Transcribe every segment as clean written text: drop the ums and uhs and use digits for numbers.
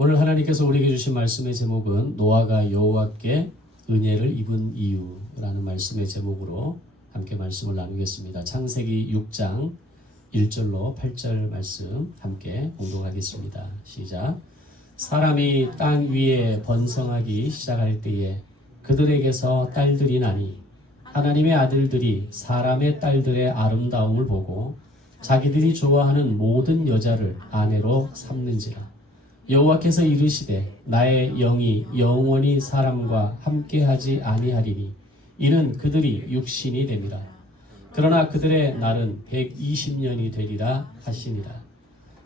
오늘 하나님께서 우리에게 주신 말씀의 제목은 노아가 여호와께 은혜를 입은 이유라는 말씀의 제목으로 함께 말씀을 나누겠습니다. 창세기 6장 1절로 8절 말씀 함께 공독하겠습니다. 시작. 사람이 땅 위에 번성하기 시작할 때에 그들에게서 딸들이 나니 하나님의 아들들이 사람의 딸들의 아름다움을 보고 자기들이 좋아하는 모든 여자를 아내로 삼는지라. 여호와께서 이르시되 나의 영이 영원히 사람과 함께하지 아니하리니 이는 그들이 육신이 됨이라. 그러나 그들의 날은 120년이 되리라 하시니라.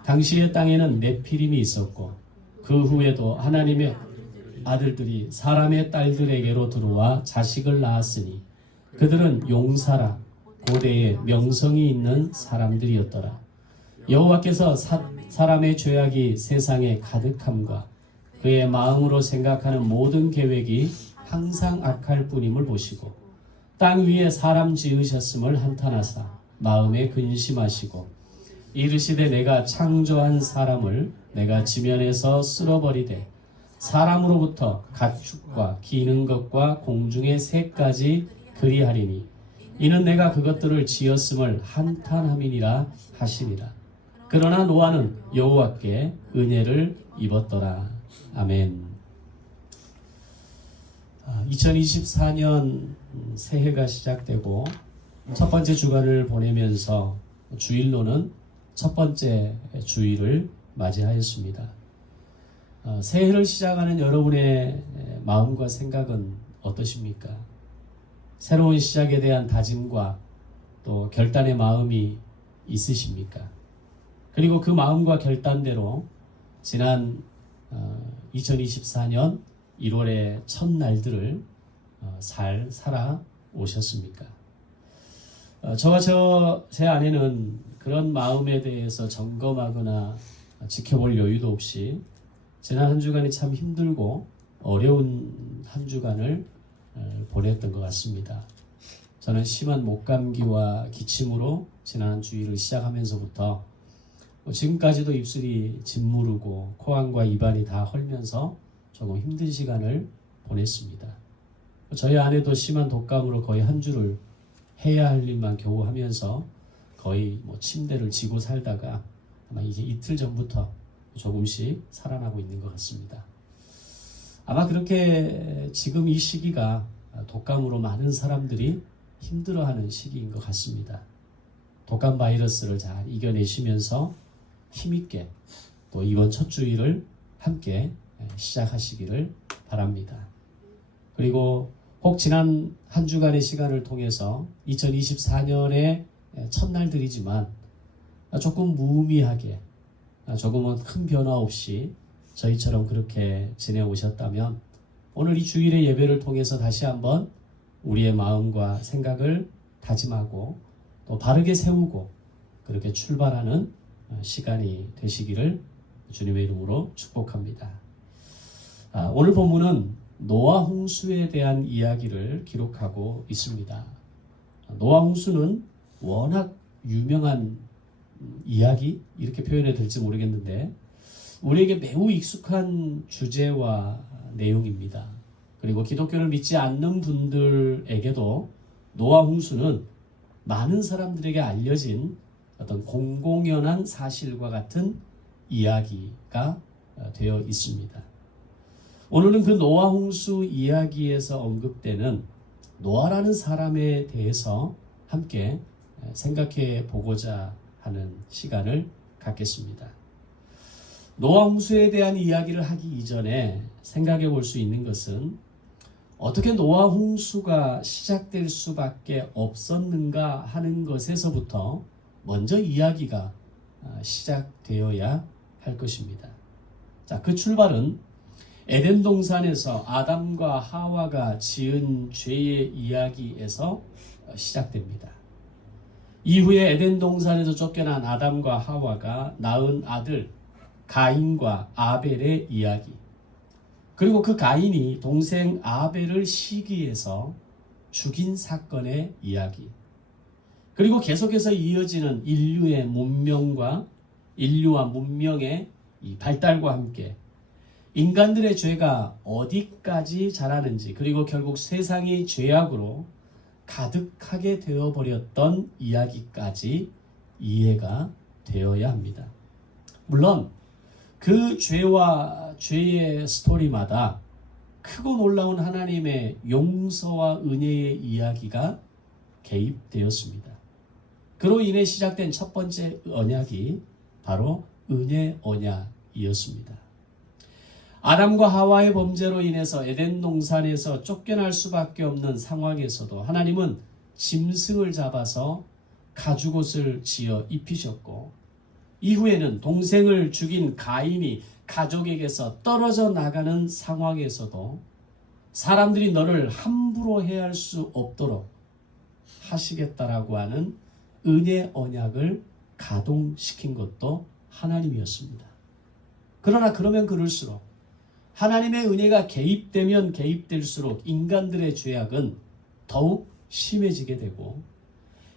당시의 땅에는 네피림이 있었고 그 후에도 하나님의 아들들이 사람의 딸들에게로 들어와 자식을 낳았으니 그들은 용사라 고대에 명성이 있는 사람들이었더라. 여호와께서 사람의 죄악이 세상에 가득함과 그의 마음으로 생각하는 모든 계획이 항상 악할 뿐임을 보시고 땅 위에 사람 지으셨음을 한탄하사 마음에 근심하시고 이르시되 내가 창조한 사람을 내가 지면에서 쓸어버리되 사람으로부터 가축과 기는 것과 공중의 새까지 그리하리니 이는 내가 그것들을 지었음을 한탄함이니라 하시니라. 그러나 노아는 여호와께 은혜를 입었더라. 아멘. 2024년 새해가 시작되고 첫 번째 주간을 보내면서 주일로는 첫 번째 주일을 맞이하였습니다. 새해를 시작하는 여러분의 마음과 생각은 어떠십니까? 새로운 시작에 대한 다짐과 또 결단의 마음이 있으십니까? 그리고 그 마음과 결단대로 지난 2024년 1월의 첫 날들을 잘 살아오셨습니까? 저와 제 아내는 그런 마음에 대해서 점검하거나 지켜볼 여유도 없이 지난 한 주간이 참 힘들고 어려운 한 주간을 보냈던 것 같습니다. 저는 심한 목감기와 기침으로 지난 주일을 시작하면서부터 지금까지도 입술이 짓무르고 코안과 입안이 다 헐면서 조금 힘든 시간을 보냈습니다. 저희 아내도 심한 독감으로 거의 한 주를 해야 할 일만 겨우 하면서 거의 침대를 지고 살다가 아마 이제 이틀 전부터 조금씩 살아나고 있는 것 같습니다. 아마 그렇게 지금 이 시기가 독감으로 많은 사람들이 힘들어하는 시기인 것 같습니다. 독감 바이러스를 잘 이겨내시면서 힘있게 또 이번 첫 주일을 함께 시작하시기를 바랍니다. 그리고 혹 지난 한 주간의 시간을 통해서 2024년의 첫날들이지만 조금 무의미하게 조금은 큰 변화 없이 저희처럼 그렇게 지내오셨다면 오늘 이 주일의 예배를 통해서 다시 한번 우리의 마음과 생각을 다짐하고 또 바르게 세우고 그렇게 출발하는 시간이 되시기를 주님의 이름으로 축복합니다. 오늘 본문은 노아 홍수에 대한 이야기를 기록하고 있습니다. 노아 홍수는 워낙 유명한 이야기 이렇게 표현해야 될지 모르겠는데 우리에게 매우 익숙한 주제와 내용입니다. 그리고 기독교를 믿지 않는 분들에게도 노아 홍수는 많은 사람들에게 알려진 어떤 공공연한 사실과 같은 이야기가 되어 있습니다. 오늘은 그 노아 홍수 이야기에서 언급되는 노아라는 사람에 대해서 함께 생각해 보고자 하는 시간을 갖겠습니다. 노아 홍수에 대한 이야기를 하기 이전에 생각해 볼 수 있는 것은 어떻게 노아 홍수가 시작될 수밖에 없었는가 하는 것에서부터 먼저 이야기가 시작되어야 할 것입니다. 자, 그 출발은 에덴 동산에서 아담과 하와가 지은 죄의 이야기에서 시작됩니다. 이후에 에덴 동산에서 쫓겨난 아담과 하와가 낳은 아들 가인과 아벨의 이야기, 그리고 그 가인이 동생 아벨을 시기해서 죽인 사건의 이야기, 그리고 계속해서 이어지는 인류의 문명과 인류와 문명의 이 발달과 함께 인간들의 죄가 어디까지 자라는지, 그리고 결국 세상이 죄악으로 가득하게 되어버렸던 이야기까지 이해가 되어야 합니다. 물론 그 죄와 죄의 스토리마다 크고 놀라운 하나님의 용서와 은혜의 이야기가 개입되었습니다. 그로 인해 시작된 첫 번째 언약이 바로 은혜 언약이었습니다. 아담과 하와의 범죄로 인해서 에덴 동산에서 쫓겨날 수밖에 없는 상황에서도 하나님은 짐승을 잡아서 가죽옷을 지어 입히셨고, 이후에는 동생을 죽인 가인이 가족에게서 떨어져 나가는 상황에서도 사람들이 너를 함부로 해할 수 없도록 하시겠다라고 하는 은혜 언약을 가동시킨 것도 하나님이었습니다. 그러나 그러면 그럴수록 하나님의 은혜가 개입되면 개입될수록 인간들의 죄악은 더욱 심해지게 되고,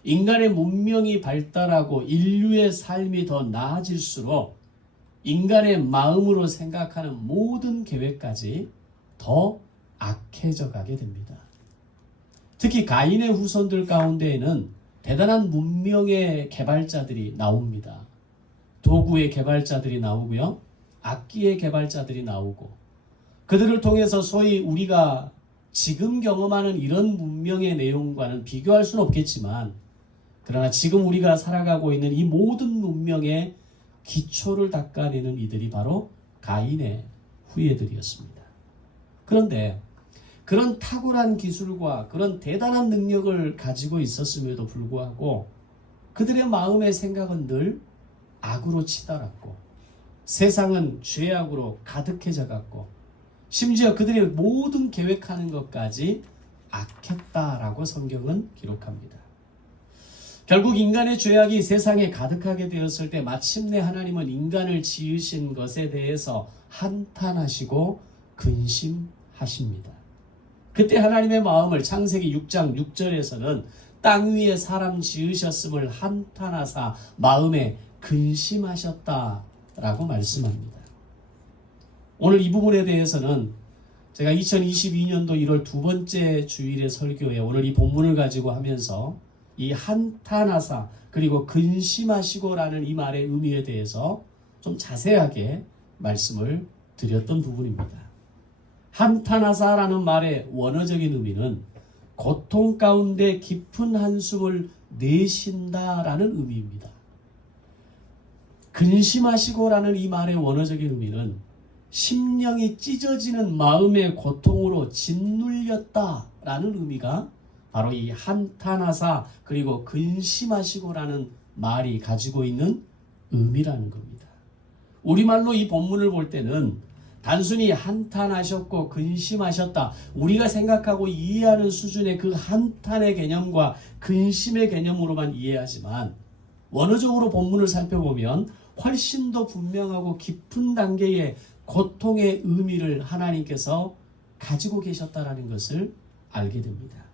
인간의 문명이 발달하고 인류의 삶이 더 나아질수록 인간의 마음으로 생각하는 모든 계획까지 더 악해져 가게 됩니다. 특히 가인의 후손들 가운데에는 대단한 문명의 개발자들이 나옵니다. 도구의 개발자들이 나오고요, 악기의 개발자들이 나오고, 그들을 통해서 소위 우리가 지금 경험하는 이런 문명의 내용과는 비교할 수는 없겠지만, 그러나 지금 우리가 살아가고 있는 이 모든 문명의 기초를 닦아내는 이들이 바로 가인의 후예들이었습니다. 그런데 그런 탁월한 기술과 그런 대단한 능력을 가지고 있었음에도 불구하고 그들의 마음의 생각은 늘 악으로 치달았고, 세상은 죄악으로 가득해져 갔고, 심지어 그들의 모든 계획하는 것까지 악했다라고 성경은 기록합니다. 결국 인간의 죄악이 세상에 가득하게 되었을 때 마침내 하나님은 인간을 지으신 것에 대해서 한탄하시고 근심하십니다. 그때 하나님의 마음을 창세기 6장 6절에서는 땅 위에 사람 지으셨음을 한탄하사 마음에 근심하셨다라고 말씀합니다. 오늘 이 부분에 대해서는 제가 2022년도 1월 두 번째 주일의 설교에 오늘 이 본문을 가지고 하면서 이 한탄하사 그리고 근심하시고라는 이 말의 의미에 대해서 좀 자세하게 말씀을 드렸던 부분입니다. 한탄하사라는 말의 원어적인 의미는 고통 가운데 깊은 한숨을 내쉰다라는 의미입니다. 근심하시고라는 이 말의 원어적인 의미는 심령이 찢어지는 마음의 고통으로 짓눌렸다라는 의미가 바로 이 한탄하사 그리고 근심하시고라는 말이 가지고 있는 의미라는 겁니다. 우리말로 이 본문을 볼 때는 단순히 한탄하셨고 근심하셨다, 우리가 생각하고 이해하는 수준의 그 한탄의 개념과 근심의 개념으로만 이해하지만, 원어적으로 본문을 살펴보면 훨씬 더 분명하고 깊은 단계의 고통의 의미를 하나님께서 가지고 계셨다라는 것을 알게 됩니다.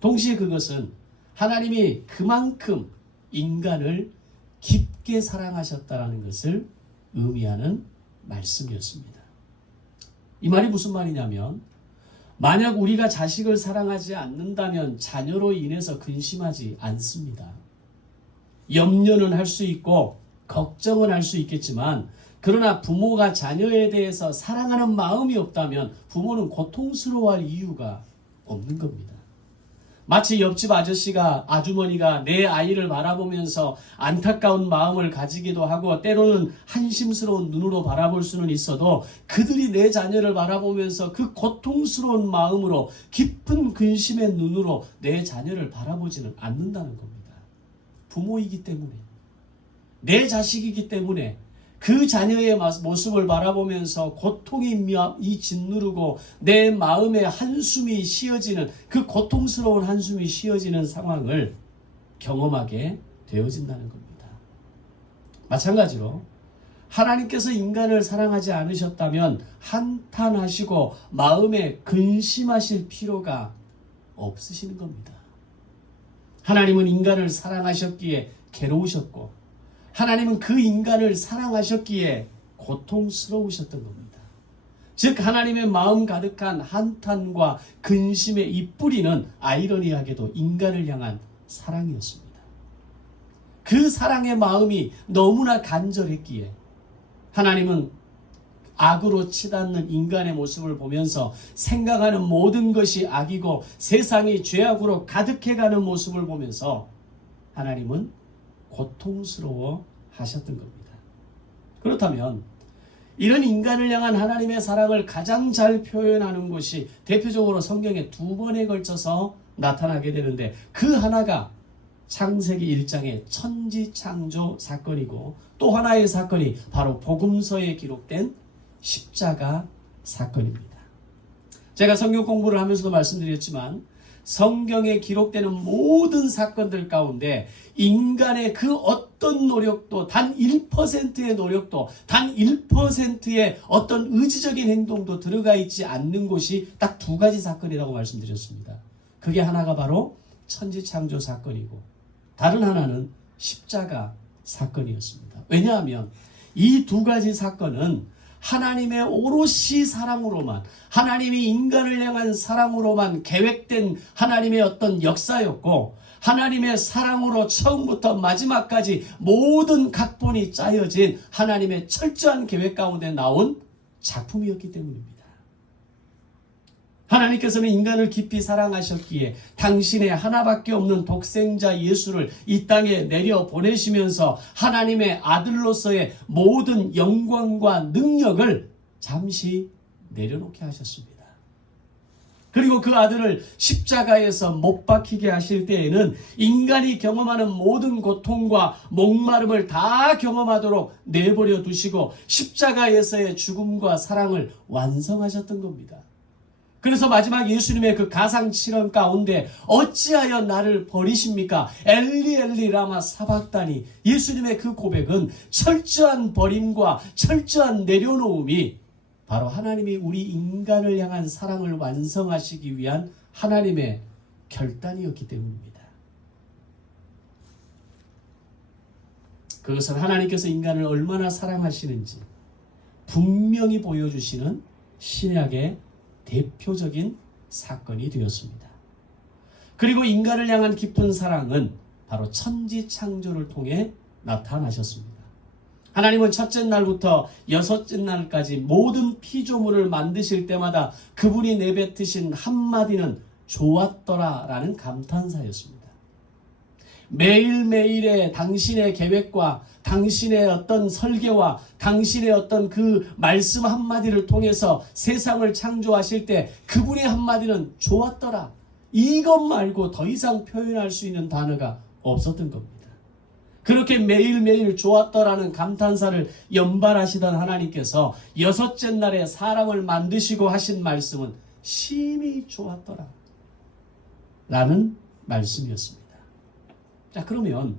동시에 그것은 하나님이 그만큼 인간을 깊게 사랑하셨다라는 것을 의미하는 말씀이었습니다. 이 말이 무슨 말이냐면, 만약 우리가 자식을 사랑하지 않는다면 자녀로 인해서 근심하지 않습니다. 염려는 할 수 있고 걱정은 할 수 있겠지만, 그러나 부모가 자녀에 대해서 사랑하는 마음이 없다면 부모는 고통스러워할 이유가 없는 겁니다. 마치 옆집 아주머니가 내 아이를 바라보면서 안타까운 마음을 가지기도 하고 때로는 한심스러운 눈으로 바라볼 수는 있어도 그들이 내 자녀를 바라보면서 그 고통스러운 마음으로 깊은 근심의 눈으로 내 자녀를 바라보지는 않는다는 겁니다. 부모이기 때문에, 내 자식이기 때문에 그 자녀의 모습을 바라보면서 고통이 짓누르고 내 마음에 한숨이 쉬어지는, 그 고통스러운 한숨이 쉬어지는 상황을 경험하게 되어진다는 겁니다. 마찬가지로 하나님께서 인간을 사랑하지 않으셨다면 한탄하시고 마음에 근심하실 필요가 없으시는 겁니다. 하나님은 인간을 사랑하셨기에 괴로우셨고, 하나님은 그 인간을 사랑하셨기에 고통스러우셨던 겁니다. 즉 하나님의 마음 가득한 한탄과 근심의 이 뿌리는 아이러니하게도 인간을 향한 사랑이었습니다. 그 사랑의 마음이 너무나 간절했기에 하나님은 악으로 치닫는 인간의 모습을 보면서 생각하는 모든 것이 악이고 세상이 죄악으로 가득해가는 모습을 보면서 하나님은 고통스러워 하셨던 겁니다. 그렇다면 이런 인간을 향한 하나님의 사랑을 가장 잘 표현하는 것이 대표적으로 성경에 2번에 걸쳐서 나타나게 되는데, 그 하나가 창세기 1장의 천지창조 사건이고, 또 하나의 사건이 바로 복음서에 기록된 십자가 사건입니다. 제가 성경 공부를 하면서도 말씀드렸지만 성경에 기록되는 모든 사건들 가운데 인간의 그 어떤 노력도, 단 1%의 노력도, 단 1%의 어떤 의지적인 행동도 들어가 있지 않는 곳이 딱 2가지 사건이라고 말씀드렸습니다. 그게 하나가 바로 천지창조 사건이고, 다른 하나는 십자가 사건이었습니다. 왜냐하면 이 2가지 사건은 하나님의 오롯이 사랑으로만, 하나님이 인간을 향한 사랑으로만 계획된 하나님의 어떤 역사였고, 하나님의 사랑으로 처음부터 마지막까지 모든 각본이 짜여진 하나님의 철저한 계획 가운데 나온 작품이었기 때문입니다. 하나님께서는 인간을 깊이 사랑하셨기에 당신의 하나밖에 없는 독생자 예수를 이 땅에 내려 보내시면서 하나님의 아들로서의 모든 영광과 능력을 잠시 내려놓게 하셨습니다. 그리고 그 아들을 십자가에서 못 박히게 하실 때에는 인간이 경험하는 모든 고통과 목마름을 다 경험하도록 내버려 두시고 십자가에서의 죽음과 사랑을 완성하셨던 겁니다. 그래서 마지막 예수님의 그 가상칠언 가운데 어찌하여 나를 버리십니까? 엘리 엘리 라마 사박다니. 예수님의 그 고백은 철저한 버림과 철저한 내려놓음이 바로 하나님이 우리 인간을 향한 사랑을 완성하시기 위한 하나님의 결단이었기 때문입니다. 그것은 하나님께서 인간을 얼마나 사랑하시는지 분명히 보여주시는 신약의 대표적인 사건이 되었습니다. 그리고 인간을 향한 깊은 사랑은 바로 천지창조를 통해 나타나셨습니다. 하나님은 첫째 날부터 여섯째 날까지 모든 피조물을 만드실 때마다 그분이 내뱉으신 한마디는 좋았더라 라는 감탄사였습니다. 매일매일의 당신의 계획과 당신의 어떤 설계와 당신의 어떤 그 말씀 한마디를 통해서 세상을 창조하실 때 그분의 한마디는 좋았더라. 이것 말고 더 이상 표현할 수 있는 단어가 없었던 겁니다. 그렇게 매일매일 좋았더라는 감탄사를 연발하시던 하나님께서 여섯째 날에 사람을 만드시고 하신 말씀은 심히 좋았더라 라는 말씀이었습니다. 자, 그러면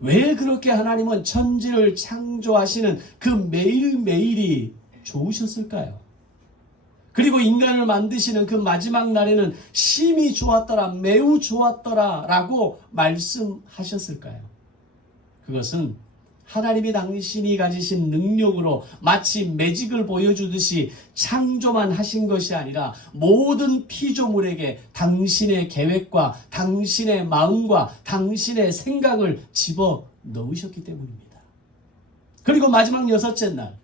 왜 그렇게 하나님은 천지를 창조하시는 그 매일매일이 좋으셨을까요? 그리고 인간을 만드시는 그 마지막 날에는 심히 좋았더라, 매우 좋았더라 라고 말씀하셨을까요? 그것은 하나님이 당신이 가지신 능력으로 마치 매직을 보여주듯이 창조만 하신 것이 아니라 모든 피조물에게 당신의 계획과 당신의 마음과 당신의 생각을 집어 넣으셨기 때문입니다. 그리고 마지막 여섯째 날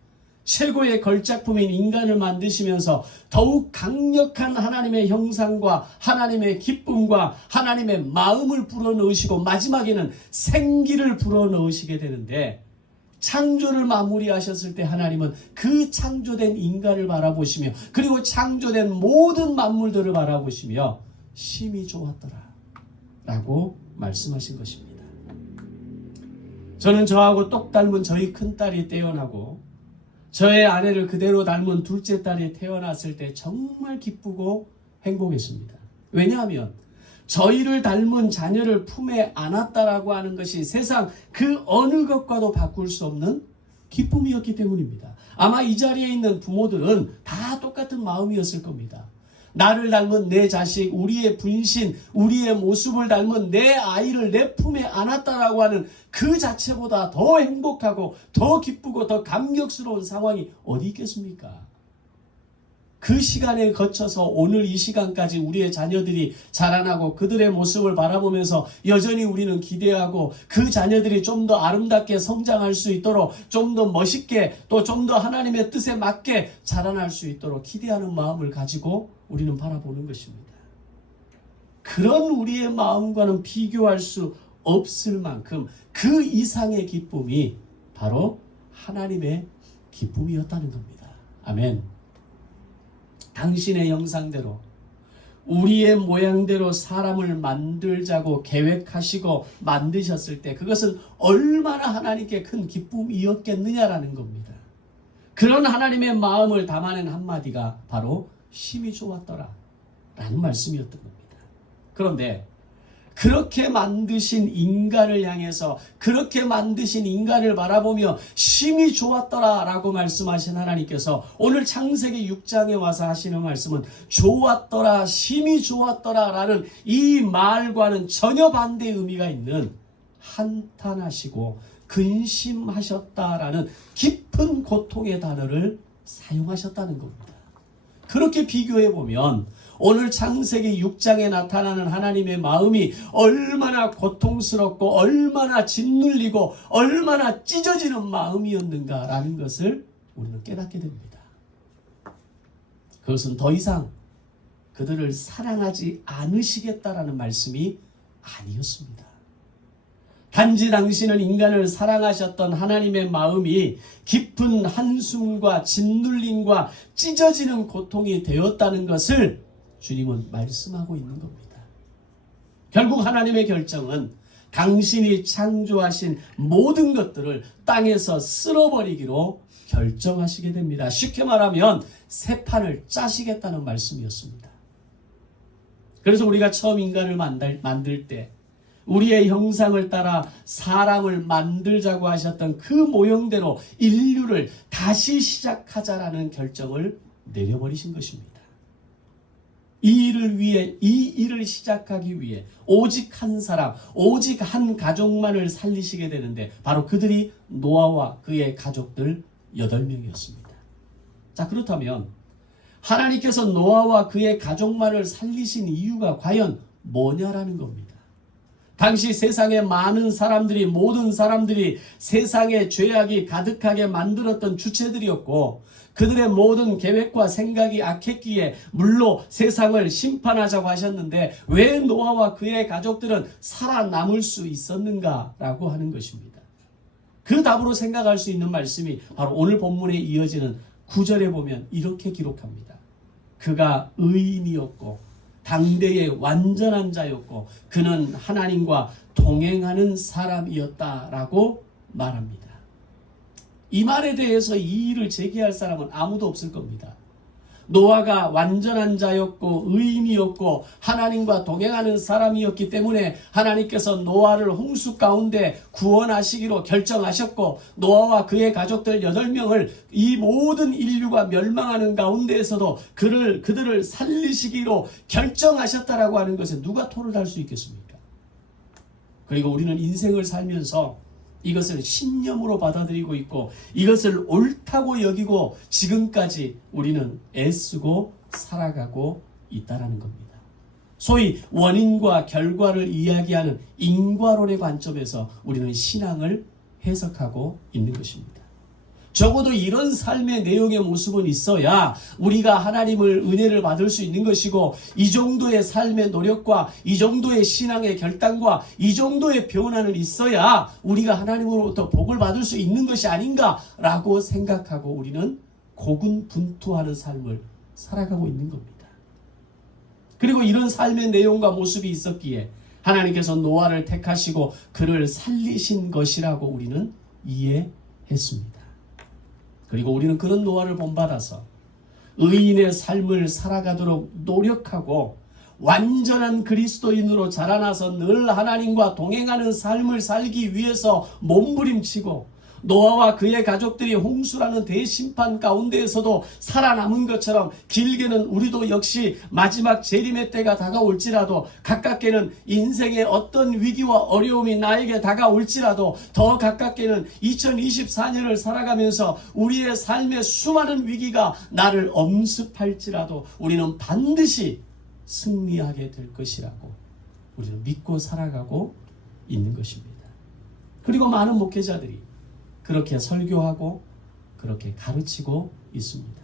최고의 걸작품인 인간을 만드시면서 더욱 강력한 하나님의 형상과 하나님의 기쁨과 하나님의 마음을 불어넣으시고 마지막에는 생기를 불어넣으시게 되는데, 창조를 마무리하셨을 때 하나님은 그 창조된 인간을 바라보시며 그리고 창조된 모든 만물들을 바라보시며 심히 좋았더라 라고 말씀하신 것입니다. 저는 저하고 똑 닮은 저희 큰딸이 태어나고 저의 아내를 그대로 닮은 둘째 딸이 태어났을 때 정말 기쁘고 행복했습니다. 왜냐하면 저희를 닮은 자녀를 품에 안았다라고 하는 것이 세상 그 어느 것과도 바꿀 수 없는 기쁨이었기 때문입니다. 아마 이 자리에 있는 부모들은 다 똑같은 마음이었을 겁니다. 나를 닮은 내 자식, 우리의 분신, 우리의 모습을 닮은 내 아이를 내 품에 안았다라고 하는 그 자체보다 더 행복하고 더 기쁘고 더 감격스러운 상황이 어디 있겠습니까? 그 시간에 거쳐서 오늘 이 시간까지 우리의 자녀들이 자라나고 그들의 모습을 바라보면서 여전히 우리는 기대하고 그 자녀들이 좀 더 아름답게 성장할 수 있도록 좀 더 멋있게 또 좀 더 하나님의 뜻에 맞게 자라날 수 있도록 기대하는 마음을 가지고 우리는 바라보는 것입니다. 그런 우리의 마음과는 비교할 수 없을 만큼 그 이상의 기쁨이 바로 하나님의 기쁨이었다는 겁니다. 아멘. 당신의 형상대로 우리의 모양대로 사람을 만들자고 계획하시고 만드셨을 때 그것은 얼마나 하나님께 큰 기쁨이었겠느냐라는 겁니다. 그런 하나님의 마음을 담아낸 한마디가 바로 심히 좋았더라 라는 말씀이었던 겁니다. 그런데 그렇게 만드신 인간을 향해서 그렇게 만드신 인간을 바라보며 심히 좋았더라 라고 말씀하신 하나님께서 오늘 창세기 6장에 와서 하시는 말씀은 좋았더라 심히 좋았더라 라는 이 말과는 전혀 반대의 의미가 있는 한탄하시고 근심하셨다라는 깊은 고통의 단어를 사용하셨다는 겁니다. 그렇게 비교해 보면 오늘 창세기 6장에 나타나는 하나님의 마음이 얼마나 고통스럽고 얼마나 짓눌리고 얼마나 찢어지는 마음이었는가라는 것을 우리는 깨닫게 됩니다. 그것은 더 이상 그들을 사랑하지 않으시겠다라는 말씀이 아니었습니다. 단지 당신은 인간을 사랑하셨던 하나님의 마음이 깊은 한숨과 짓눌림과 찢어지는 고통이 되었다는 것을 주님은 말씀하고 있는 겁니다. 결국 하나님의 결정은 당신이 창조하신 모든 것들을 땅에서 쓸어버리기로 결정하시게 됩니다. 쉽게 말하면 새 판을 짜시겠다는 말씀이었습니다. 그래서 우리가 처음 인간을 만들 때 우리의 형상을 따라 사람을 만들자고 하셨던 그 모형대로 인류를 다시 시작하자라는 결정을 내려버리신 것입니다. 이 일을 시작하기 위해 오직 한 사람, 오직 한 가족만을 살리시게 되는데 바로 그들이 노아와 그의 가족들 8명이었습니다. 자, 그렇다면 하나님께서 노아와 그의 가족만을 살리신 이유가 과연 뭐냐라는 겁니다. 당시 세상의 많은 사람들이 모든 사람들이 세상에 죄악이 가득하게 만들었던 주체들이었고 그들의 모든 계획과 생각이 악했기에 물로 세상을 심판하자고 하셨는데 왜 노아와 그의 가족들은 살아남을 수 있었는가라고 하는 것입니다. 그 답으로 생각할 수 있는 말씀이 바로 오늘 본문에 이어지는 9절에 보면 이렇게 기록합니다. 그가 의인이었고 당대의 완전한 자였고 그는 하나님과 동행하는 사람이었다라고 말합니다. 이 말에 대해서 이의를 제기할 사람은 아무도 없을 겁니다. 노아가 완전한 자였고 의인이었고 하나님과 동행하는 사람이었기 때문에 하나님께서 노아를 홍수 가운데 구원하시기로 결정하셨고 노아와 그의 가족들 8명을 이 모든 인류가 멸망하는 가운데에서도 그들을 살리시기로 결정하셨다라고 하는 것에 누가 토를 달 수 있겠습니까? 그리고 우리는 인생을 살면서 이것을 신념으로 받아들이고 있고 이것을 옳다고 여기고 지금까지 우리는 애쓰고 살아가고 있다는 겁니다. 소위 원인과 결과를 이야기하는 인과론의 관점에서 우리는 신앙을 해석하고 있는 것입니다. 적어도 이런 삶의 내용의 모습은 있어야 우리가 하나님을 은혜를 받을 수 있는 것이고 이 정도의 삶의 노력과 이 정도의 신앙의 결단과 이 정도의 변화는 있어야 우리가 하나님으로부터 복을 받을 수 있는 것이 아닌가라고 생각하고 우리는 고군분투하는 삶을 살아가고 있는 겁니다. 그리고 이런 삶의 내용과 모습이 있었기에 하나님께서 노아를 택하시고 그를 살리신 것이라고 우리는 이해했습니다. 그리고 우리는 그런 노아를 본받아서 의인의 삶을 살아가도록 노력하고 완전한 그리스도인으로 자라나서 늘 하나님과 동행하는 삶을 살기 위해서 몸부림치고 노아와 그의 가족들이 홍수라는 대심판 가운데에서도 살아남은 것처럼 길게는 우리도 역시 마지막 재림의 때가 다가올지라도, 가깝게는 인생의 어떤 위기와 어려움이 나에게 다가올지라도, 더 가깝게는 2024년을 살아가면서 우리의 삶의 수많은 위기가 나를 엄습할지라도 우리는 반드시 승리하게 될 것이라고 우리는 믿고 살아가고 있는 것입니다. 그리고 많은 목회자들이 그렇게 설교하고 그렇게 가르치고 있습니다.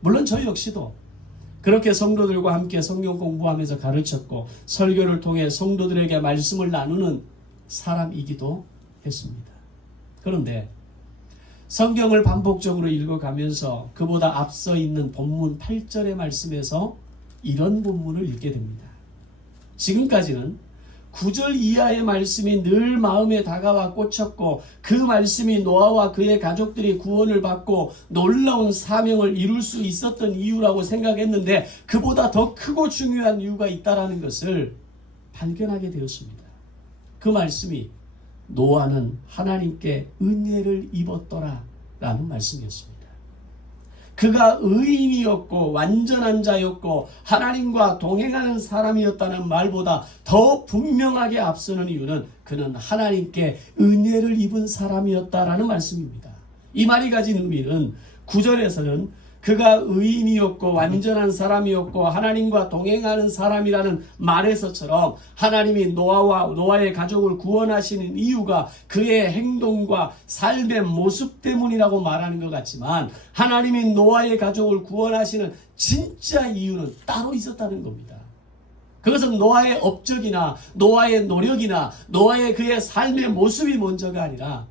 물론 저 역시도 그렇게 성도들과 함께 성경 공부하면서 가르쳤고 설교를 통해 성도들에게 말씀을 나누는 사람이기도 했습니다. 그런데 성경을 반복적으로 읽어가면서 그보다 앞서 있는 본문 8절의 말씀에서 이런 본문을 읽게 됩니다. 지금까지는 9절 이하의 말씀이 늘 마음에 다가와 꽂혔고, 그 말씀이 노아와 그의 가족들이 구원을 받고 놀라운 사명을 이룰 수 있었던 이유라고 생각했는데, 그보다 더 크고 중요한 이유가 있다는 것을 발견하게 되었습니다. 그 말씀이 노아는 하나님께 은혜를 입었더라 라는 말씀이었습니다. 그가 의인이었고 완전한 자였고 하나님과 동행하는 사람이었다는 말보다 더 분명하게 앞서는 이유는 그는 하나님께 은혜를 입은 사람이었다라는 말씀입니다. 이 말이 가진 의미는 9절에서는 그가 의인이었고 완전한 사람이었고 하나님과 동행하는 사람이라는 말에서처럼 하나님이 노아와 노아의 가족을 구원하시는 이유가 그의 행동과 삶의 모습 때문이라고 말하는 것 같지만, 하나님이 노아의 가족을 구원하시는 진짜 이유는 따로 있었다는 겁니다. 그것은 노아의 업적이나 노아의 노력이나 노아의 그의 삶의 모습이 먼저가 아니라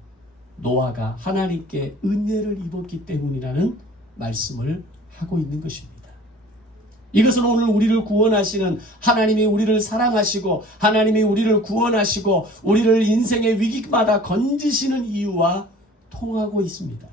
노아가 하나님께 은혜를 입었기 때문이라는 말씀을 하고 있는 것입니다. 이것은 오늘 우리를 구원하시는 하나님이 우리를 사랑하시고 하나님이 우리를 구원하시고 우리를 인생의 위기마다 건지시는 이유와 통하고 있습니다.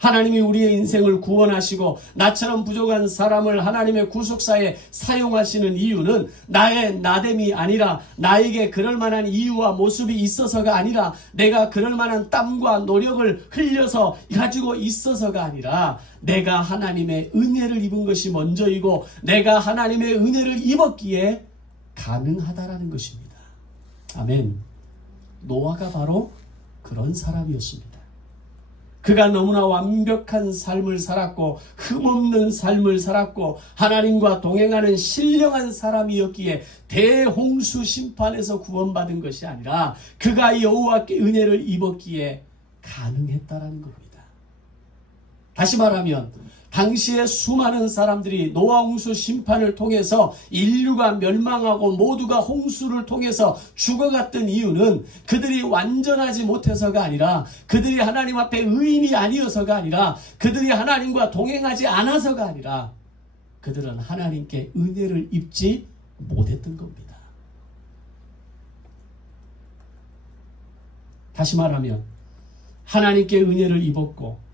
하나님이 우리의 인생을 구원하시고 나처럼 부족한 사람을 하나님의 구속사에 사용하시는 이유는 나의 나됨이 아니라, 나에게 그럴 만한 이유와 모습이 있어서가 아니라, 내가 그럴 만한 땀과 노력을 흘려서 가지고 있어서가 아니라, 내가 하나님의 은혜를 입은 것이 먼저이고 내가 하나님의 은혜를 입었기에 가능하다라는 것입니다. 아멘. 노아가 바로 그런 사람이었습니다. 그가 너무나 완벽한 삶을 살았고 흠없는 삶을 살았고 하나님과 동행하는 신령한 사람이었기에 대홍수 심판에서 구원받은 것이 아니라 그가 여호와께 은혜를 입었기에 가능했다라는 겁니다. 다시 말하면 당시에 수많은 사람들이 노아 홍수 심판을 통해서 인류가 멸망하고 모두가 홍수를 통해서 죽어갔던 이유는 그들이 완전하지 못해서가 아니라, 그들이 하나님 앞에 의인이 아니어서가 아니라, 그들이 하나님과 동행하지 않아서가 아니라 그들은 하나님께 은혜를 입지 못했던 겁니다. 다시 말하면 하나님께 은혜를 입었고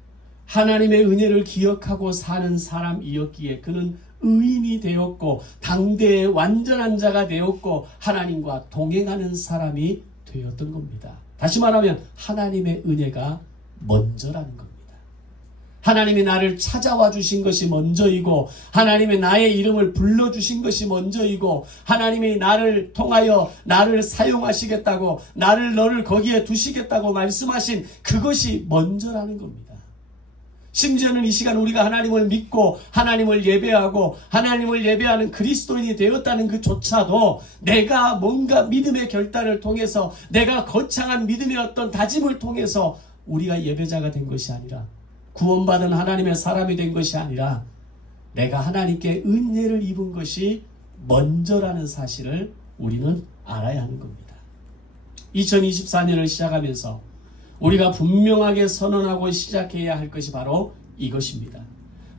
하나님의 은혜를 기억하고 사는 사람이었기에 그는 의인이 되었고 당대의 완전한 자가 되었고 하나님과 동행하는 사람이 되었던 겁니다. 다시 말하면 하나님의 은혜가 먼저라는 겁니다. 하나님이 나를 찾아와 주신 것이 먼저이고 하나님이 나의 이름을 불러주신 것이 먼저이고 하나님이 나를 통하여 나를 사용하시겠다고 너를 거기에 두시겠다고 말씀하신 그것이 먼저라는 겁니다. 심지어는 이 시간 우리가 하나님을 믿고 하나님을 예배하고 하나님을 예배하는 그리스도인이 되었다는 그조차도 내가 뭔가 믿음의 결단을 통해서 내가 거창한 믿음의 어떤 다짐을 통해서 우리가 예배자가 된 것이 아니라 구원받은 하나님의 사람이 된 것이 아니라 내가 하나님께 은혜를 입은 것이 먼저라는 사실을 우리는 알아야 하는 겁니다. 2024년을 시작하면서 우리가 분명하게 선언하고 시작해야 할 것이 바로 이것입니다.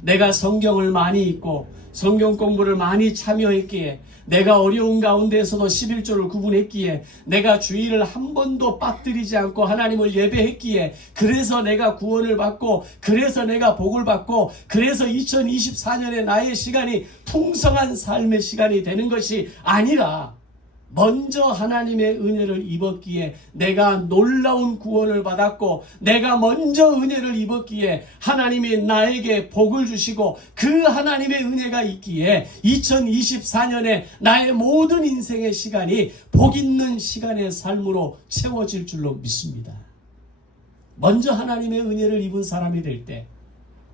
내가 성경을 많이 읽고 성경 공부를 많이 참여했기에, 내가 어려운 가운데에서도 11조를 구분했기에, 내가 주일을 한 번도 빠뜨리지 않고 하나님을 예배했기에, 그래서 내가 구원을 받고, 그래서 내가 복을 받고, 그래서 2024년에 나의 시간이 풍성한 삶의 시간이 되는 것이 아니라 먼저 하나님의 은혜를 입었기에 내가 놀라운 구원을 받았고, 내가 먼저 은혜를 입었기에 하나님이 나에게 복을 주시고, 그 하나님의 은혜가 있기에 2024년에 나의 모든 인생의 시간이 복 있는 시간의 삶으로 채워질 줄로 믿습니다. 먼저 하나님의 은혜를 입은 사람이 될 때,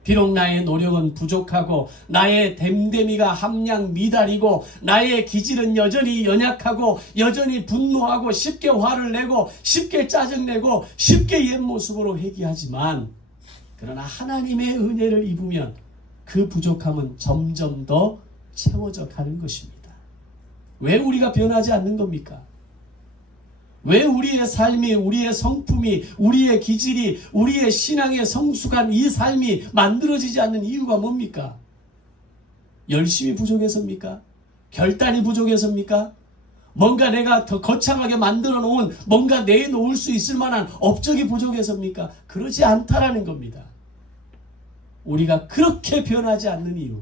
비록 나의 노력은 부족하고 나의 됨됨이가 함량 미달이고 나의 기질은 여전히 연약하고 여전히 분노하고 쉽게 화를 내고 쉽게 짜증내고 쉽게 옛 모습으로 회귀하지만, 그러나 하나님의 은혜를 입으면 그 부족함은 점점 더 채워져 가는 것입니다. 왜 우리가 변하지 않는 겁니까? 왜 우리의 삶이, 우리의 성품이, 우리의 기질이, 우리의 신앙의 성숙한 이 삶이 만들어지지 않는 이유가 뭡니까? 열심이 부족해서입니까? 결단이 부족해서입니까? 뭔가 내가 더 거창하게 만들어 놓은, 뭔가 내놓을 수 있을 만한 업적이 부족해서입니까? 그러지 않다라는 겁니다. 우리가 그렇게 변하지 않는 이유,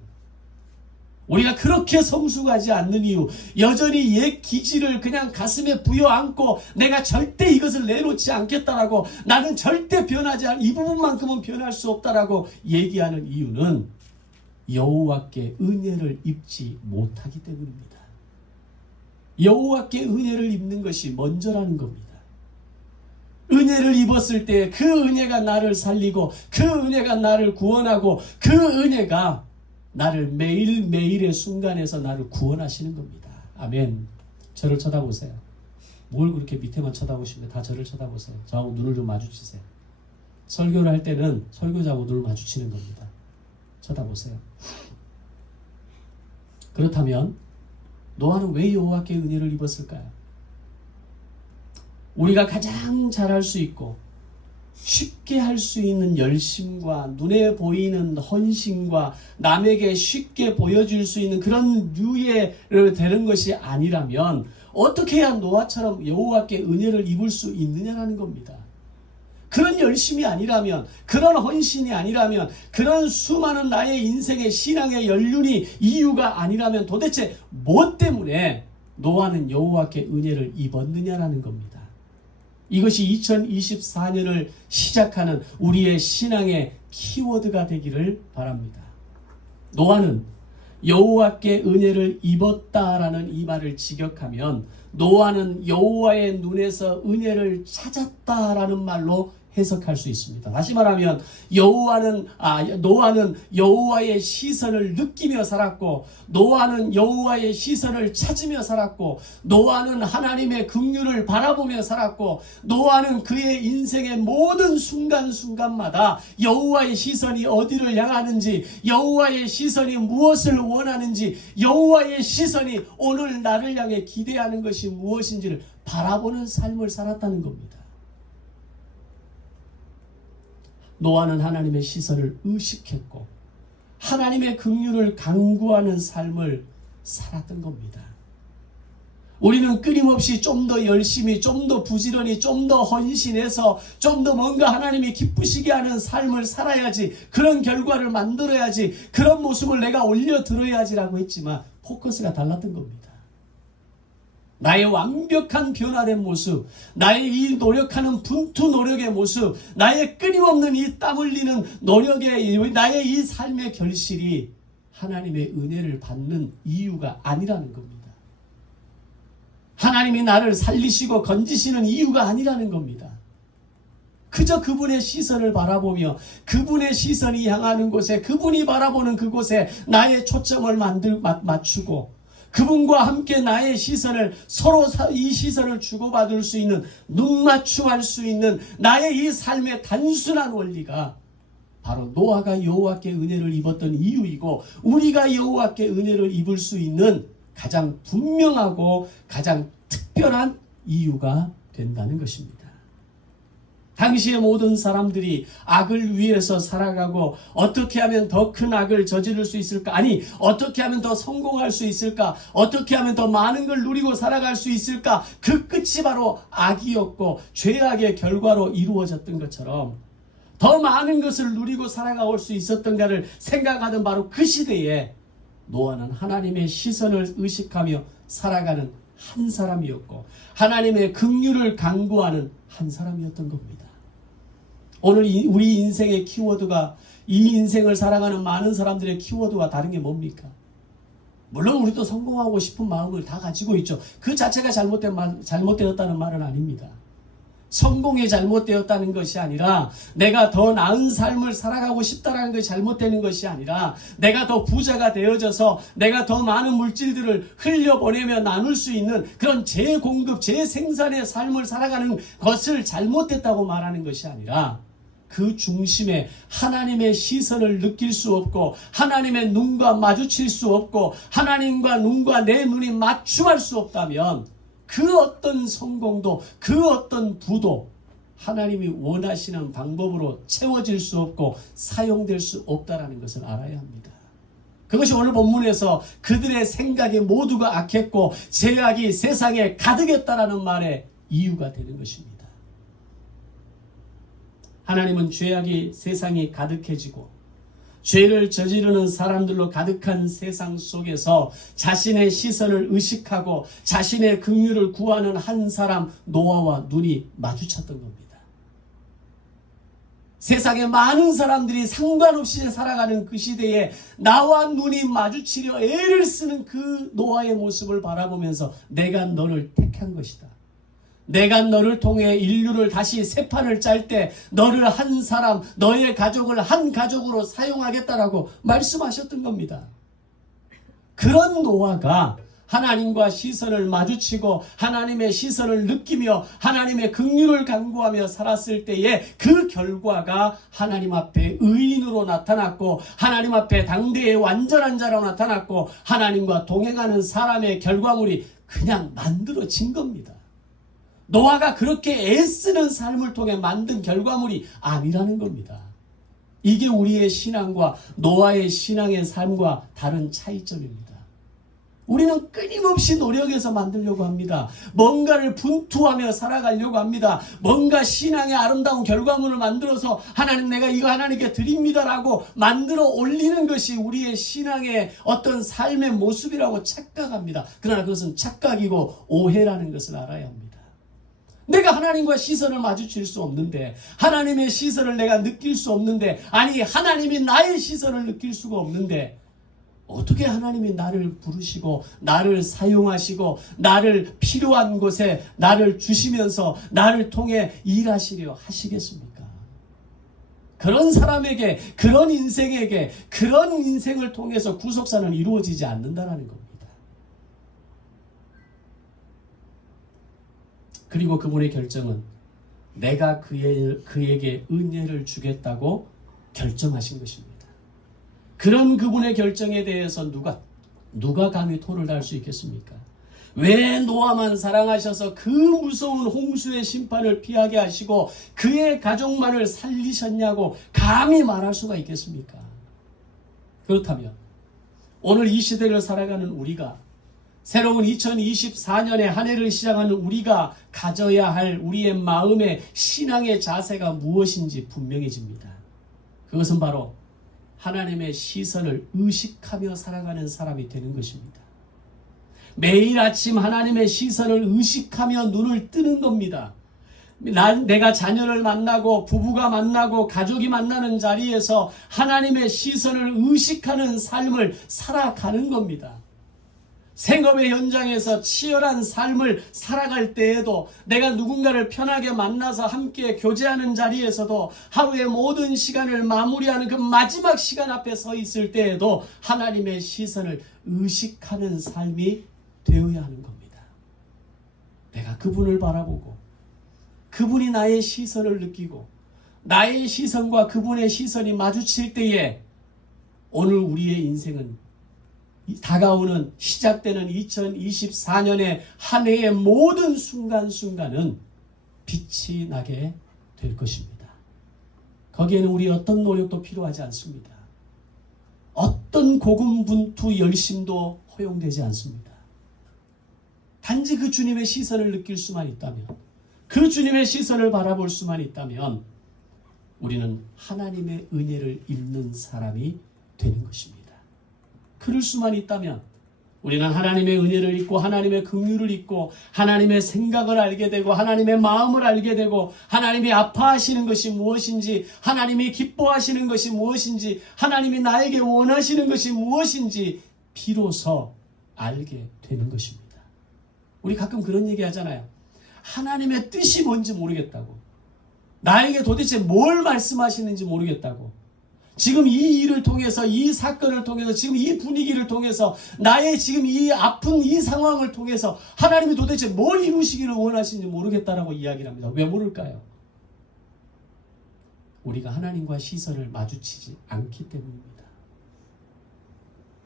우리가 그렇게 성숙하지 않는 이유, 여전히 옛 기질을 그냥 가슴에 부여안고 내가 절대 이것을 내놓지 않겠다라고, 나는 절대 변하지 않은 이 부분만큼은 변할 수 없다라고 얘기하는 이유는 여호와께 은혜를 입지 못하기 때문입니다. 여호와께 은혜를 입는 것이 먼저라는 겁니다. 은혜를 입었을 때 그 은혜가 나를 살리고, 그 은혜가 나를 구원하고, 그 은혜가 나를 매일매일의 순간에서 나를 구원하시는 겁니다. 아멘. 저를 쳐다보세요. 뭘 그렇게 밑에만 쳐다보시면, 다 저를 쳐다보세요. 저하고 눈을 좀 마주치세요. 설교를 할 때는 설교자하고 눈을 마주치는 겁니다. 쳐다보세요. 그렇다면 노아는 왜 여호와께 은혜를 입었을까요? 우리가 가장 잘할 수 있고 쉽게 할 수 있는 열심과 눈에 보이는 헌신과 남에게 쉽게 보여줄 수 있는 그런 류의 되는 것이 아니라면 어떻게 해야 노아처럼 여호와께 은혜를 입을 수 있느냐라는 겁니다. 그런 열심이 아니라면, 그런 헌신이 아니라면, 그런 수많은 나의 인생의 신앙의 연륜이 이유가 아니라면 도대체 뭐 때문에 노아는 여호와께 은혜를 입었느냐라는 겁니다. 이것이 2024년을 시작하는 우리의 신앙의 키워드가 되기를 바랍니다. 노아는 여호와께 은혜를 입었다라는 이 말을 직역하면, 노아는 여호와의 눈에서 은혜를 찾았다라는 말로 해석할 수 있습니다. 다시 말하면 노아는 여호와의 시선을 느끼며 살았고, 노아는 여호와의 시선을 찾으며 살았고, 노아는 하나님의 긍휼을 바라보며 살았고, 노아는 그의 인생의 모든 순간순간마다 여호와의 시선이 어디를 향하는지, 여호와의 시선이 무엇을 원하는지, 여호와의 시선이 오늘 나를 향해 기대하는 것이 무엇인지를 바라보는 삶을 살았다는 겁니다. 노아는 하나님의 시선을 의식했고 하나님의 긍휼을 간구하는 삶을 살았던 겁니다. 우리는 끊임없이 좀 더 열심히, 좀 더 부지런히, 좀 더 헌신해서 좀 더 뭔가 하나님이 기쁘시게 하는 삶을 살아야지, 그런 결과를 만들어야지, 그런 모습을 내가 올려들어야지라고 했지만 포커스가 달랐던 겁니다. 나의 완벽한 변화된 모습, 나의 이 노력하는 분투 노력의 모습, 나의 끊임없는 이 땀 흘리는 노력의, 나의 이 삶의 결실이 하나님의 은혜를 받는 이유가 아니라는 겁니다. 하나님이 나를 살리시고 건지시는 이유가 아니라는 겁니다. 그저 그분의 시선을 바라보며 그분의 시선이 향하는 곳에, 그분이 바라보는 그곳에 나의 초점을 맞추고, 그분과 함께 나의 시선을, 서로 이 시선을 주고받을 수 있는, 눈맞춤할 수 있는 나의 이 삶의 단순한 원리가 바로 노아가 여호와께 은혜를 입었던 이유이고, 우리가 여호와께 은혜를 입을 수 있는 가장 분명하고 가장 특별한 이유가 된다는 것입니다. 당시의 모든 사람들이 악을 위해서 살아가고, 어떻게 하면 더 큰 악을 저지를 수 있을까? 아니, 어떻게 하면 더 성공할 수 있을까? 어떻게 하면 더 많은 걸 누리고 살아갈 수 있을까? 그 끝이 바로 악이었고 죄악의 결과로 이루어졌던 것처럼, 더 많은 것을 누리고 살아갈 수 있었던가를 생각하던 바로 그 시대에 노아는 하나님의 시선을 의식하며 살아가는 한 사람이었고 하나님의 긍휼을 간구하는 한 사람이었던 겁니다. 오늘 우리 인생의 키워드가, 이 인생을 살아가는 많은 사람들의 키워드와 다른 게 뭡니까? 물론 우리도 성공하고 싶은 마음을 다 가지고 있죠. 그 자체가 잘못되었다는 말은 아닙니다. 성공이 잘못되었다는 것이 아니라 내가 더 나은 삶을 살아가고 싶다는 것이 잘못되는 것이 아니라 내가 더 부자가 되어져서 내가 더 많은 물질들을 흘려보내며 나눌 수 있는 그런 재공급, 재생산의 삶을 살아가는 것을 잘못됐다고 말하는 것이 아니라 그 중심에 하나님의 시선을 느낄 수 없고 하나님의 눈과 마주칠 수 없고 하나님과 눈과 내 눈이 맞춤할 수 없다면 그 어떤 성공도 그 어떤 부도 하나님이 원하시는 방법으로 채워질 수 없고 사용될 수 없다는 것을 알아야 합니다. 그것이 오늘 본문에서 그들의 생각이 모두가 악했고 죄악이 세상에 가득했다라는 말의 이유가 되는 것입니다. 하나님은 죄악이 세상이 가득해지고 죄를 저지르는 사람들로 가득한 세상 속에서 자신의 시선을 의식하고 자신의 긍휼을 구하는 한 사람 노아와 눈이 마주쳤던 겁니다. 세상에 많은 사람들이 상관없이 살아가는 그 시대에 나와 눈이 마주치려 애를 쓰는 그 노아의 모습을 바라보면서 내가 너를 택한 것이다. 내가 너를 통해 인류를 다시 새 판을 짤 때 너를 한 사람, 너의 가족을 한 가족으로 사용하겠다라고 말씀하셨던 겁니다. 그런 노아가 하나님과 시선을 마주치고 하나님의 시선을 느끼며 하나님의 긍휼을 간구하며 살았을 때에 그 결과가 하나님 앞에 의인으로 나타났고 하나님 앞에 당대의 완전한 자로 나타났고 하나님과 동행하는 사람의 결과물이 그냥 만들어진 겁니다. 노아가 그렇게 애쓰는 삶을 통해 만든 결과물이 아니라는 겁니다. 이게 우리의 신앙과 노아의 신앙의 삶과 다른 차이점입니다. 우리는 끊임없이 노력해서 만들려고 합니다. 뭔가를 분투하며 살아가려고 합니다. 뭔가 신앙의 아름다운 결과물을 만들어서 하나님 내가 이거 하나님께 드립니다라고 만들어 올리는 것이 우리의 신앙의 어떤 삶의 모습이라고 착각합니다. 그러나 그것은 착각이고 오해라는 것을 알아야 합니다. 내가 하나님과 시선을 마주칠 수 없는데 하나님의 시선을 내가 느낄 수 없는데 아니 하나님이 나의 시선을 느낄 수가 없는데 어떻게 하나님이 나를 부르시고 나를 사용하시고 나를 필요한 곳에 나를 주시면서 나를 통해 일하시려 하시겠습니까? 그런 사람에게 그런 인생에게 그런 인생을 통해서 구속사는 이루어지지 않는다는 겁니다. 그리고 그분의 결정은 내가 그에게 은혜를 주겠다고 결정하신 것입니다. 그런 그분의 결정에 대해서 누가 감히 토를 달 수 있겠습니까? 왜 노아만 사랑하셔서 그 무서운 홍수의 심판을 피하게 하시고 그의 가족만을 살리셨냐고 감히 말할 수가 있겠습니까? 그렇다면 오늘 이 시대를 살아가는 우리가 새로운 2024년의 한 해를 시작하는 우리가 가져야 할 우리의 마음의 신앙의 자세가 무엇인지 분명해집니다. 그것은 바로 하나님의 시선을 의식하며 살아가는 사람이 되는 것입니다. 매일 아침 하나님의 시선을 의식하며 눈을 뜨는 겁니다. 내가 자녀를 만나고 부부가 만나고 가족이 만나는 자리에서 하나님의 시선을 의식하는 삶을 살아가는 겁니다. 생업의 현장에서 치열한 삶을 살아갈 때에도 내가 누군가를 편하게 만나서 함께 교제하는 자리에서도 하루의 모든 시간을 마무리하는 그 마지막 시간 앞에 서 있을 때에도 하나님의 시선을 의식하는 삶이 되어야 하는 겁니다. 내가 그분을 바라보고 그분이 나의 시선을 느끼고 나의 시선과 그분의 시선이 마주칠 때에 오늘 우리의 인생은 다가오는 시작되는 2024년의 한 해의 모든 순간순간은 빛이 나게 될 것입니다. 거기에는 우리 어떤 노력도 필요하지 않습니다. 어떤 고군분투 열심도 허용되지 않습니다. 단지 그 주님의 시선을 느낄 수만 있다면 그 주님의 시선을 바라볼 수만 있다면 우리는 하나님의 은혜를 입는 사람이 되는 것입니다. 그럴 수만 있다면 우리는 하나님의 은혜를 잊고 하나님의 긍휼을 잊고 하나님의 생각을 알게 되고 하나님의 마음을 알게 되고 하나님이 아파하시는 것이 무엇인지, 하나님이 기뻐하시는 것이 무엇인지, 하나님이 나에게 원하시는 것이 무엇인지 비로소 알게 되는 것입니다. 우리 가끔 그런 얘기 하잖아요. 하나님의 뜻이 뭔지 모르겠다고. 나에게 도대체 뭘 말씀하시는지 모르겠다고. 지금 이 일을 통해서, 이 사건을 통해서, 지금 이 분위기를 통해서, 나의 지금 이 아픈 이 상황을 통해서 하나님이 도대체 뭘 이루시기를 원하시는지 모르겠다라고 이야기를 합니다. 왜 모를까요? 우리가 하나님과 시선을 마주치지 않기 때문입니다.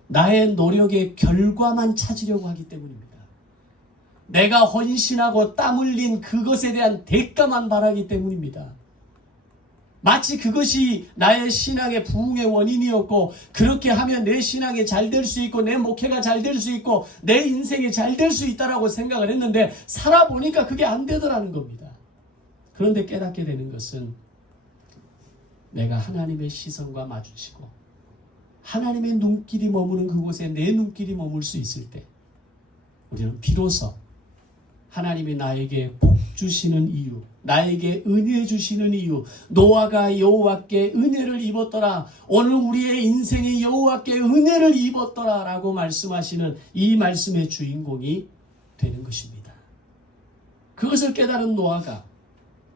나의 노력의 결과만 찾으려고 하기 때문입니다. 내가 헌신하고 땀 흘린 그것에 대한 대가만 바라기 때문입니다. 마치 그것이 나의 신앙의 부흥의 원인이었고, 그렇게 하면 내 신앙이 잘 될 수 있고 내 목회가 잘 될 수 있고 내 인생이 잘 될 수 있다라고 생각을 했는데 살아보니까 그게 안 되더라는 겁니다. 그런데 깨닫게 되는 것은 내가 하나님의 시선과 마주치고 하나님의 눈길이 머무는 그곳에 내 눈길이 머물 수 있을 때 우리는 비로소 하나님이 나에게 복 주시는 이유, 나에게 은혜 주시는 이유, 노아가 여호와께 은혜를 입었더라, 오늘 우리의 인생이 여호와께 은혜를 입었더라 라고 말씀하시는 이 말씀의 주인공이 되는 것입니다. 그것을 깨달은 노아가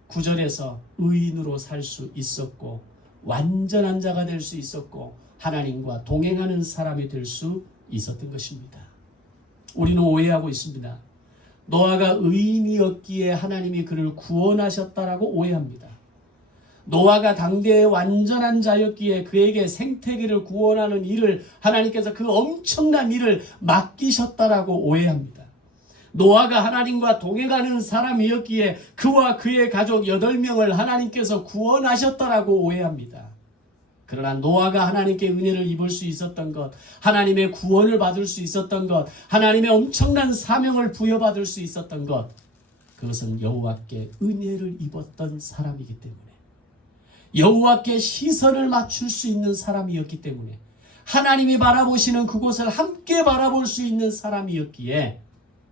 9절에서 의인으로 살 수 있었고 완전한 자가 될 수 있었고 하나님과 동행하는 사람이 될 수 있었던 것입니다. 우리는 오해하고 있습니다. 노아가 의인이었기에 하나님이 그를 구원하셨다라고 오해합니다. 노아가 당대의 완전한 자였기에 그에게 생태계를 구원하는 일을 하나님께서 그 엄청난 일을 맡기셨다라고 오해합니다. 노아가 하나님과 동행하는 사람이었기에 그와 그의 가족 8명을 하나님께서 구원하셨다라고 오해합니다. 그러나 노아가 하나님께 은혜를 입을 수 있었던 것, 하나님의 구원을 받을 수 있었던 것, 하나님의 엄청난 사명을 부여받을 수 있었던 것, 그것은 여호와께 은혜를 입었던 사람이기 때문에, 여호와께 시선을 맞출 수 있는 사람이었기 때문에, 하나님이 바라보시는 그곳을 함께 바라볼 수 있는 사람이었기에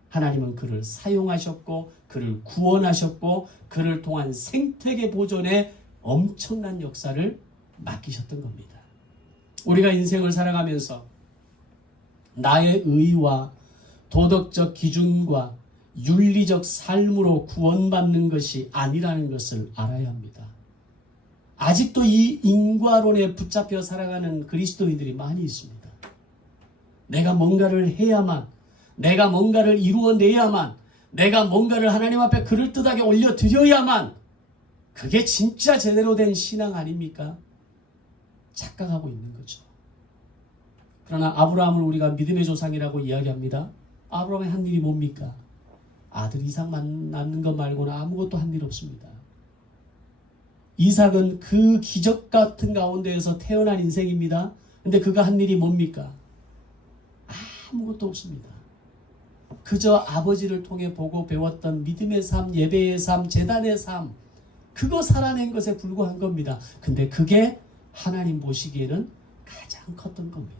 하나님은 그를 사용하셨고 그를 구원하셨고 그를 통한 생태계 보존의 엄청난 역사를 맡기셨던 겁니다. 우리가 인생을 살아가면서 나의 의와 도덕적 기준과 윤리적 삶으로 구원받는 것이 아니라는 것을 알아야 합니다. 아직도 이 인과론에 붙잡혀 살아가는 그리스도인들이 많이 있습니다. 내가 뭔가를 해야만, 내가 뭔가를 이루어내야만, 내가 뭔가를 하나님 앞에 그럴듯하게 올려드려야만 그게 진짜 제대로 된 신앙 아닙니까? 착각하고 있는 거죠. 그러나 아브라함을 우리가 믿음의 조상이라고 이야기합니다. 아브라함이 한 일이 뭡니까? 아들 이삭 낳는 것 말고는 아무것도 한 일 없습니다. 이삭은 그 기적 같은 가운데에서 태어난 인생입니다. 근데 그가 한 일이 뭡니까? 아무것도 없습니다. 그저 아버지를 통해 보고 배웠던 믿음의 삶, 예배의 삶, 제단의 삶, 그거 살아낸 것에 불과한 겁니다. 근데 그게 하나님 보시기에는 가장 컸던 겁니다.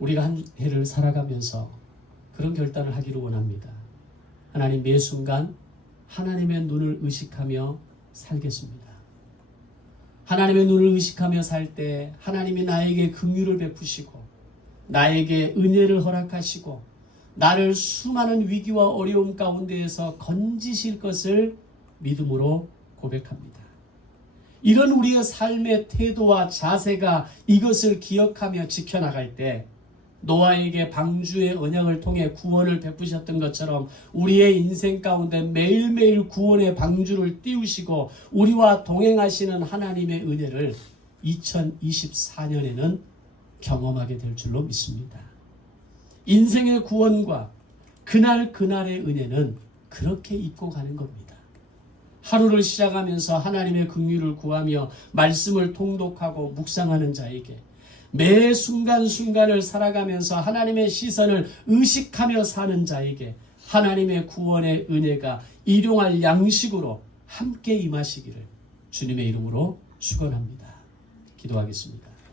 우리가 한 해를 살아가면서 그런 결단을 하기를 원합니다. 하나님, 매 순간 하나님의 눈을 의식하며 살겠습니다. 하나님의 눈을 의식하며 살 때 하나님이 나에게 긍휼을 베푸시고 나에게 은혜를 허락하시고 나를 수많은 위기와 어려움 가운데에서 건지실 것을 믿음으로 고백합니다. 이런 우리의 삶의 태도와 자세가 이것을 기억하며 지켜나갈 때 노아에게 방주의 언약을 통해 구원을 베푸셨던 것처럼 우리의 인생 가운데 매일매일 구원의 방주를 띄우시고 우리와 동행하시는 하나님의 은혜를 2024년에는 경험하게 될 줄로 믿습니다. 인생의 구원과 그날그날의 은혜는 그렇게 입고 가는 겁니다. 하루를 시작하면서 하나님의 긍휼을 구하며 말씀을 통독하고 묵상하는 자에게, 매 순간순간을 살아가면서 하나님의 시선을 의식하며 사는 자에게 하나님의 구원의 은혜가 일용할 양식으로 함께 임하시기를 주님의 이름으로 축원합니다. 기도하겠습니다.